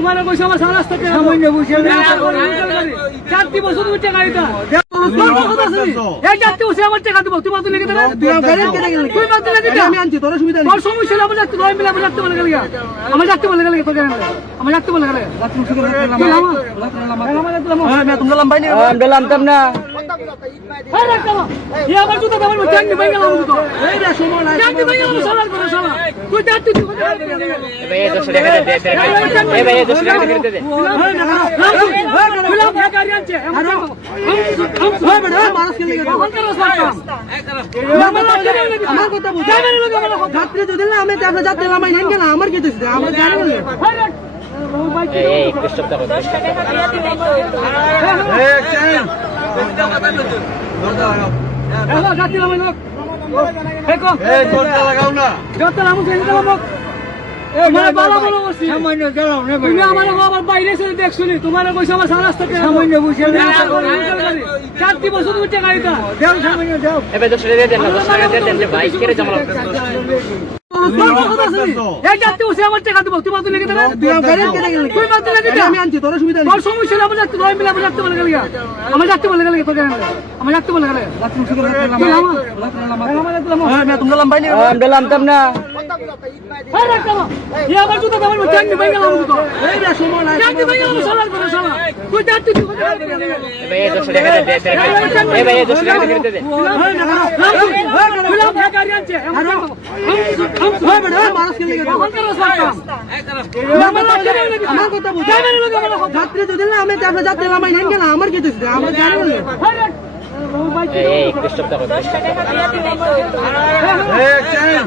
তোমার কইছো আমার সারা রাস্তা সামান্য বুঝে 4 বছর তুমি টাকা দিতা এই 4 বছর আমার টাকা দিব তুমি তো লেগে দাও তুই বাদ দিলে আমি আনছি তোর সুবিধা নেই তোর সমস্যা না বুঝা তুই মিলে আমি রাখতে বলে গেলি আমি রাখতে বলে গেলি তো জানেন আমি রাখতে বলে গেলি আমি তোমরা লম্বাই নি আমরা লম্বাম না এই রাখতাম এই আমার জুতা দাবার মধ্যে আমি ভাই গেলাম তো এই রে সময় নাই আমি ভাই গেলাম সালাদ করে সালা তুই যা তুই ভাই 200 টাকা দে এই ভাই 200 টাকা দে দে গুলাম গাড়ি আছে আমার বেটা মানুষ কে লাগে আমার কথা বুঝ যাত্রী তো দিলে আমি তারপরে যাত্রী লামাই নেন কেন আমার কি দিছে আমার গাড়ি বলে এই কষ্ট দাও এই চেন হ্যালো যাত্রী লামাই লোক দেখো এই দরজা লাগাও না যত লামু সেই লামু মানে বালা বলো বসি সামান্য দাঁড়াও না তুমি আমার আবার বাইরে এসে দেখছনি তোমার কইছো আমার সারা রাস্তা সামান্য বুঝে 4 বছর তুমি টাকা দিতা দাও সামান্য দাও এবে 200 টাকা দেন না 200 টাকা দেন যে বাইক করে জমা এই যাত্রী বসে আমার টাকা দিব তুমি তো লেগে দাও তুই বাদ দিলে আমি আনছি তোর সুবিধা নেই তোর সমস্যা না বুঝা তুই মিলে আমি রাখতে বলে গেলি আমি রাখতে বলে গেলি তো জানেন আমি রাখতে বলে গেলি আমি তোমরা লম্বাই নি আমরা লম্বাম না এই রাখতাম এই আমার জুতা দাবার মধ্যে আমি ভাই গেলাম তো এই রে সময় নাই আমি ভাই গেলাম সালাদ করে সালা তুই যা তুই ভাই 200 টাকা দে এই ভাই 200 টাকা দে দে গুলাম গাড়ি আছে আমার বেটা মানুষ কে লাগে আমার কথা বুঝ যাত্রী তো দিলে আমি তারপরে যাত্রী লামাই নেন কেন আমার কি দিছে আমার গাড়ি বলে এই কষ্ট দাও এই চেন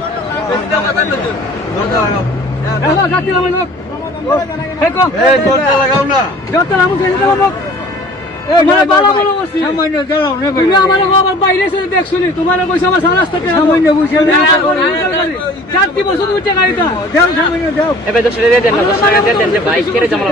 হ্যালো যাত্রী লামাই লোক দেখো এই দরজা লাগাও না যত লামু সেই লামু মানে বালা বলো বসি সামান্য দাঁড়াও না তুমি আমার আবার বাইরে এসে দেখছনি তোমার কইছো আমার সারা রাস্তা সামান্য বুঝে 4 বছর তুমি টাকা দিতা দাও সামান্য দাও এবে 200 টাকা দেন না 200 টাকা দেন যে বাইক করে জমা